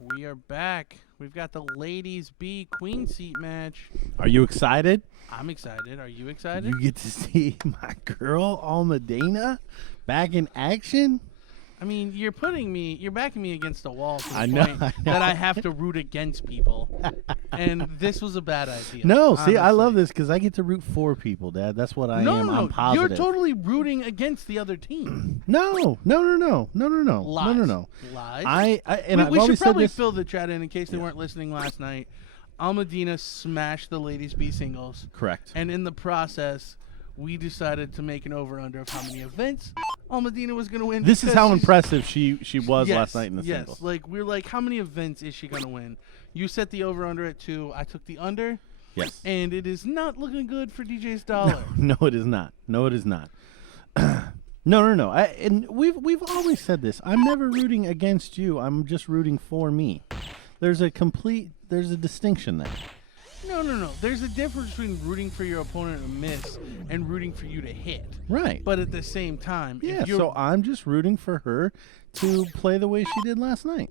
We are back. We've got the ladies B queen seat match. Are you excited? I'm excited. Are you excited? You get to see my girl Almadena back in action. I mean, you're backing me against the wall to the I know, point I know. that I have to root against people. And this was a bad idea. No, see, I honestly. love this because I get to root for people, Dad. That's what I am. No, I'm positive. you're totally rooting against the other team. No. Lies. Lies. And I've we should always said probably this. fill the chat in case they weren't listening last night. Almadena smashed the ladies B singles. Correct. And in the process, we decided to make an over-under of how many events Almadena was going to win. This is because how she's- impressive she was Yes, last night in the yes. singles. Like, we're like, how many events is she going to win? You set the over-under at 2. I took the under. Yes. And it is not looking good for DJ's dollar. No, it is not. No, it is not. No. And we've always said this. I'm never rooting against you. I'm just rooting for me. There's a distinction there. No. There's a difference between rooting for your opponent to miss and rooting for you to hit. Right. But at the same time, Yeah, if you're so I'm just rooting for her to play the way she did last night.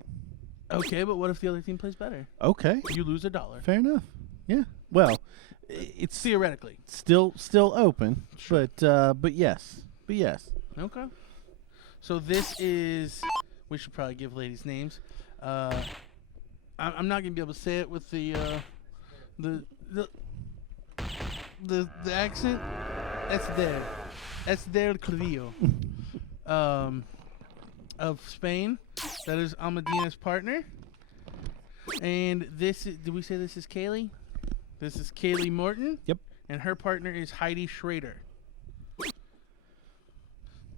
okay, but what if the other team plays better? Okay. You lose $1. Fair enough. Yeah. Well, it's Theoretically. still open, but yes. Okay. So this is. We should probably give ladies names. I'm not gonna be able to say it with the accent. Esther Carrillo, of Spain. That is Almadena's partner. And this is. Did we say this is Kaylee? This is Kaylee Morton. Yep. And her partner is Heidi Schrader.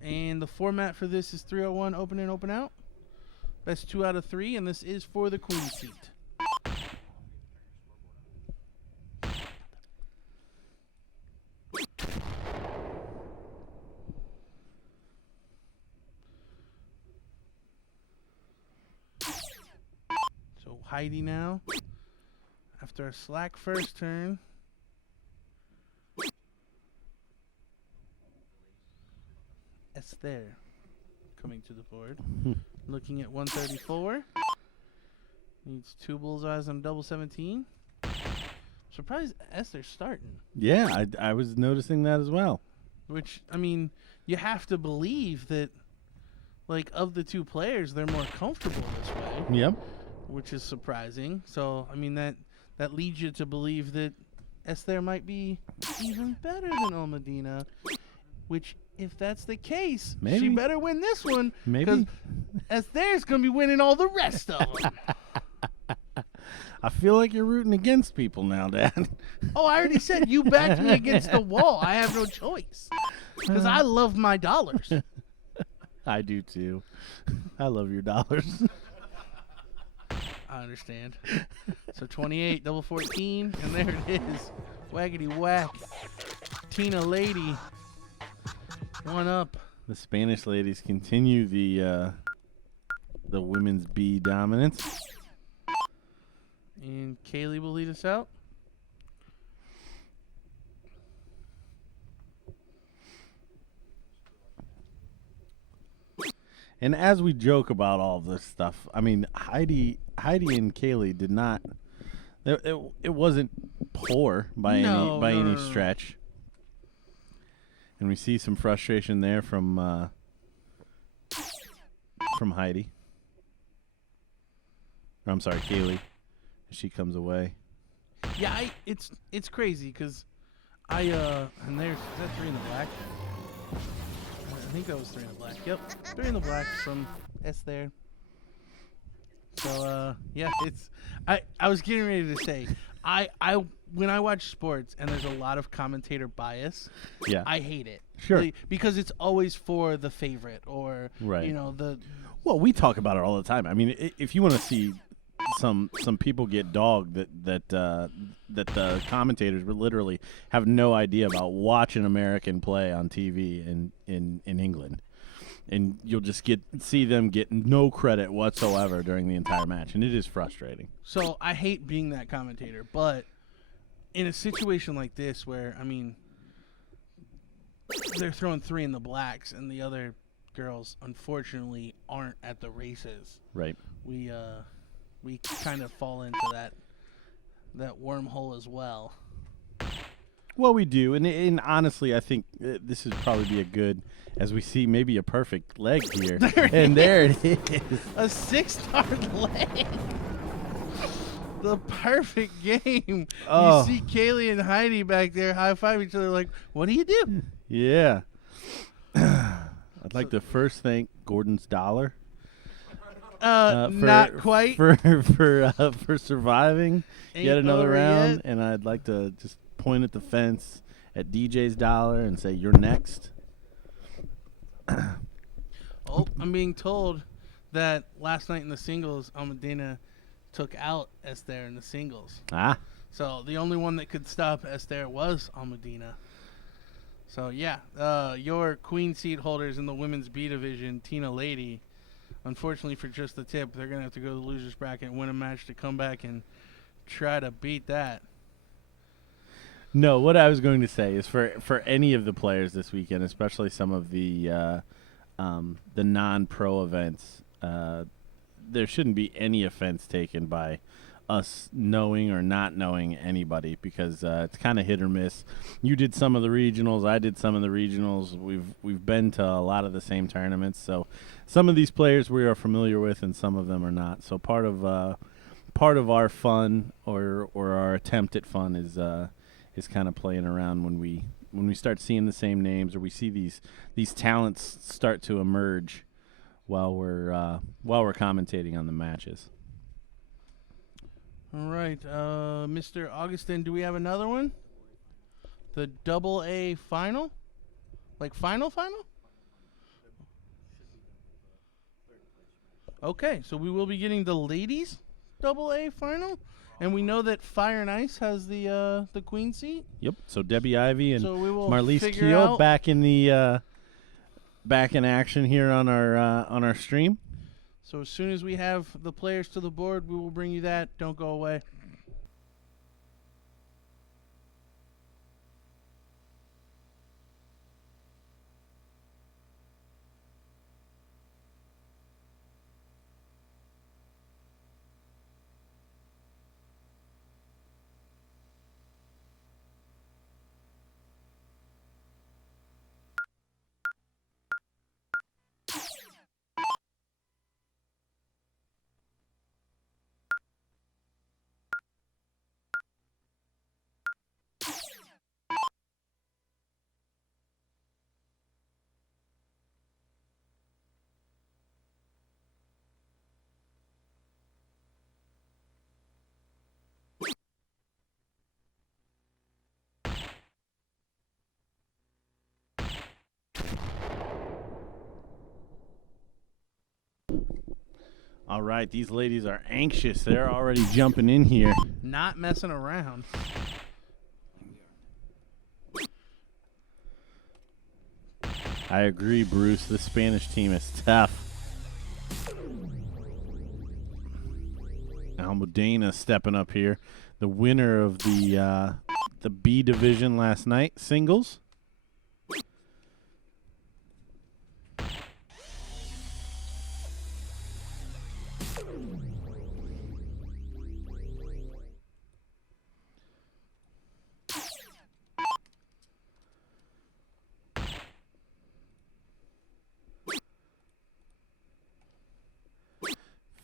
And the format for this is 301 open in, open out. Best 2 out of 3, and this is for the queen seat. So Heidi now, after a slack first turn. Esther coming to the board. Looking at 134. Needs 2 bullseyes on double 17. Surprised Esther's starting. Yeah, I was noticing that as well. Which, I mean, you have to believe that, like, of the 2 players, they're more comfortable this way. Yep. Which is surprising. So, I mean, that leads you to believe that Esther might be even better than Almadena. Which, if that's the case, Maybe. she better win this one. Maybe. Because Esther's going to be winning all the rest of them. I feel like you're rooting against people now, Dad. Oh, I already said you backed me against the wall. I have no choice. Because I love my dollars. I do too. I love your dollars. I understand. So 28, double 14, and there it is. Waggity whack. Tina Lady. 1 up. The Spanish ladies continue the women's B dominance. And Kaylee will lead us out. And as we joke about all this stuff, I mean, Heidi and Kaylee did not. It wasn't poor by any stretch. And we see some frustration there from Heidi. Or, I'm sorry, Kaylee. She comes away. Yeah, it's crazy because and there's is that 3 in the black? I think that was 3 in the black. Yep, 3 in the black from Esther. So yeah, it's I was getting ready to say I when I watch sports and there's a lot of commentator bias, Yeah. I hate it. Sure. Like, because it's always for the favorite or Right. you know the Well, we talk about it all the time. I mean, if you want to see some people get dogged that the commentators would literally have no idea about watching American play on TV in England, and you'll just see them get no credit whatsoever during the entire match, and it is frustrating. So I hate being that commentator, but in a situation like this where, I mean, they're throwing 3 in the blacks and the other girls unfortunately aren't at the races. Right. we kind of fall into that wormhole as well. Well, we do, and honestly, I think this would probably be a good, as we see, maybe a perfect leg here. There it is. A 6-star leg. The perfect game. Oh. You see Kaylee and Heidi back there high-five each other like, what do you do? Yeah. I'd like to first thank Gordon's Dollar. Not quite. For surviving Ain't yet another over round, yet. and I'd like to just point at the fence at DJ's Dollar and say, you're next. Oh, I'm being told that last night in the singles, Almadena took out Esther in the singles. Ah. So the only one that could stop Esther was Almadena. So yeah, your queen seat holders in the women's B division, Tina Lady, unfortunately for just the tip, they're going to have to go to the loser's bracket and win a match to come back and try to beat that. No, what I was going to say is for any of the players this weekend, especially some of the non-pro events, there shouldn't be any offense taken by us knowing or not knowing anybody, because it's kind of hit or miss. You did some of the regionals, I did some of the regionals. We've been to a lot of the same tournaments, so some of these players we are familiar with, and some of them are not. So part of our fun or our attempt at fun is kind of playing around when we start seeing the same names, or we see these talents start to emerge while we're commentating on the matches. All right, Mr. Augustin, do we have another one? The AA final? Like final? Okay, so we will be getting the ladies AA final, and we know that Fire and Ice has the queen seat. Yep. So Debbie Ivy and So we will Marlise figure Keel out back in action here on our stream. So as soon as we have the players to the board, we will bring you that. Don't go away. All right, these ladies are anxious. They're already jumping in here. Not messing around. I agree, Bruce. This Spanish team is tough. Almudena stepping up here, the winner of the B division last night, singles.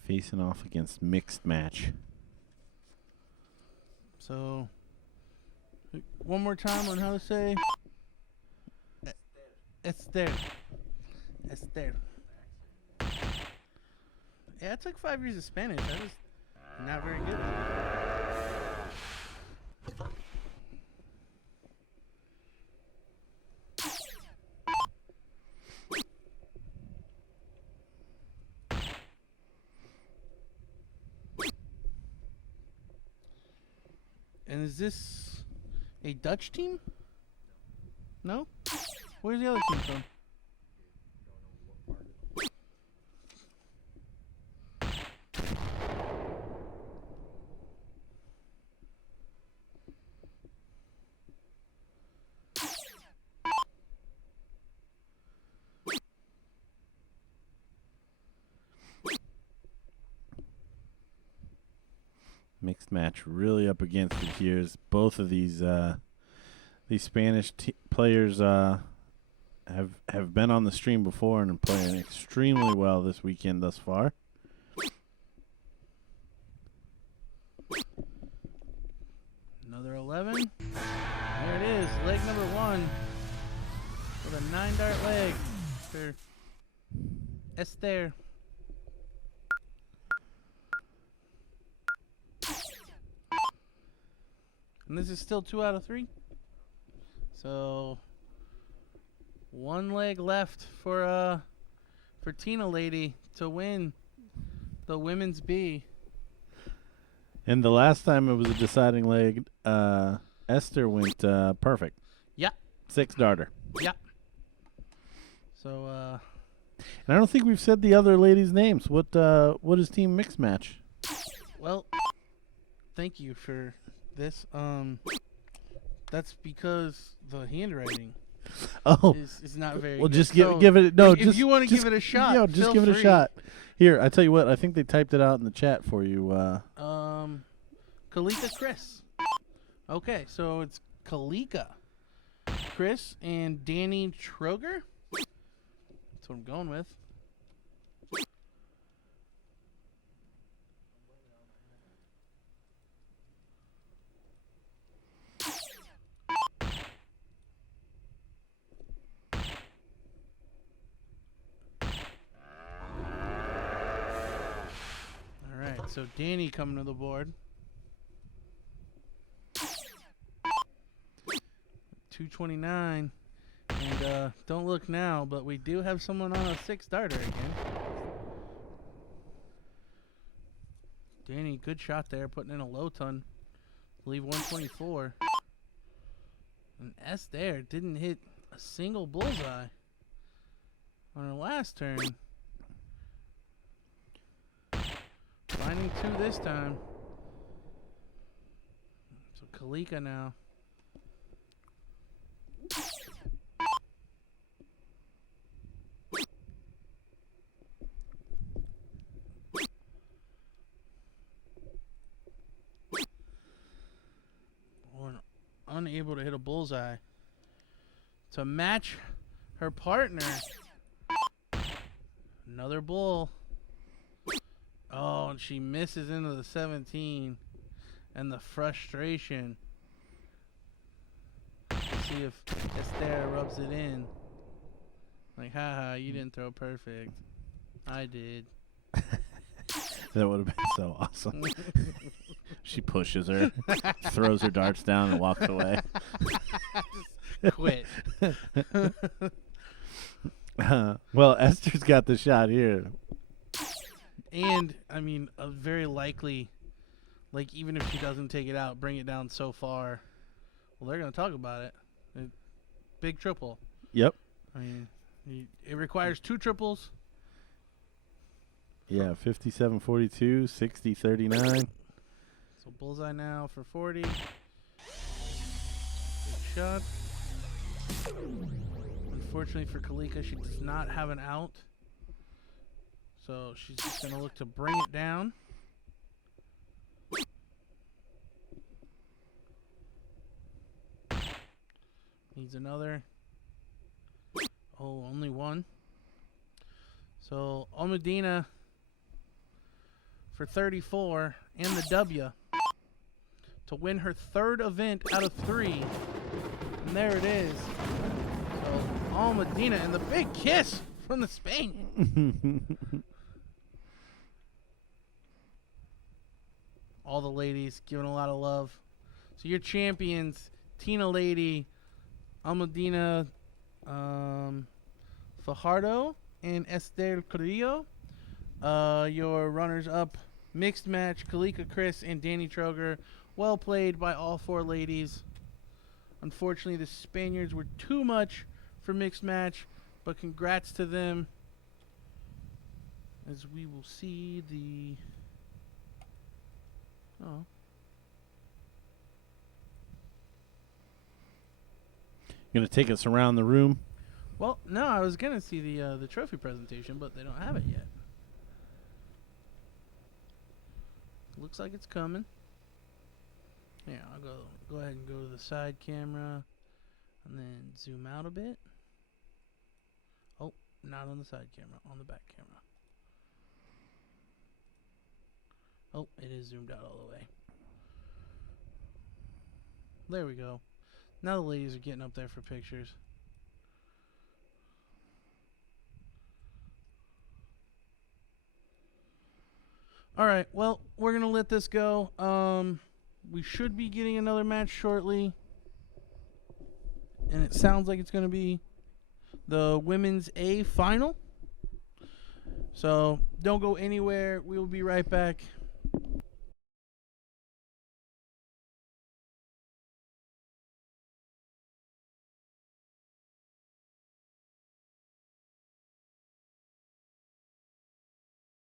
Facing off against mixed match. So, one more time on how to say Esther. Esther. Yeah, it took 5 years of Spanish. I was not very good at it. And is this a Dutch team? No? Where's the other team from? Mixed match really up against it here. As both of these Spanish players have been on the stream before and are playing extremely well this weekend thus far. Another 11. There it is, leg number 1 with a 9-dart leg for Esther. And this is still 2 out of 3. So 1 leg left for Tina Lady to win the women's B. And the last time it was a deciding leg, Esther went perfect. Yeah. 6-darter. Yeah. So and I don't think we've said the other ladies' names. What is Team Mixed Match? well, thank you for this. That's because the handwriting is not very well, good. just So give it no. if you want to give it a shot, yeah, just feel give it a free. shot. Here, I tell you what. I think they typed it out in the chat for you. Kalika Chris. Okay, so it's Kalika Chris and Danny Troger. That's what I'm going with. All right, so Danny coming to the board. 229. And don't look now, but we do have someone on a 6-darter again. Danny, good shot there, putting in a low ton. Leave 124. And S there didn't hit a single bullseye on her last turn. Finding 2 this time. So Kalika now. Unable to hit a bullseye to match her partner. Another bull. Oh, and she misses into the 17. And the frustration. Let's see if Esther rubs it in. Like, haha, you didn't throw perfect. I did. That would have been so awesome. She pushes her, throws her darts down, and walks away. Just quit. Well, Esther's got the shot here. And, I mean, a very likely, like, even if she doesn't take it out, bring it down so far, well, they're going to talk about it. Big triple. Yep. I mean, it requires 2 triples. Yeah, 57-42, 60-39. So bullseye now for 40. Big shot. Unfortunately for Kalika, she does not have an out. So she's just going to look to bring it down. Needs another. Oh, only 1. So Almudena for 34 and the W to win her 3rd event out of 3. And there it is. So Almudena and the big kiss from the Spaniard. All the ladies giving a lot of love. So your champions, Tina Lady, Almudena Fajardo, and Esther Carrillo. Your runners-up, mixed match, Kalika Chris and Danny Troger. Well played by all 4 ladies. Unfortunately, the Spaniards were too much for mixed match, but congrats to them. As we will see the... Oh. You're going to take us around the room? Well, no, I was going to see the trophy presentation, but they don't have it yet. Looks like it's coming. Yeah, I'll go ahead and go to the side camera and then zoom out a bit. Oh, not on the side camera, on the back camera. Oh, it is zoomed out all the way. There we go. Now the ladies are getting up there for pictures. Alright, well, we're going to let this go. We should be getting another match shortly. And it sounds like it's going to be the Women's A final. So, don't go anywhere. We will be right back.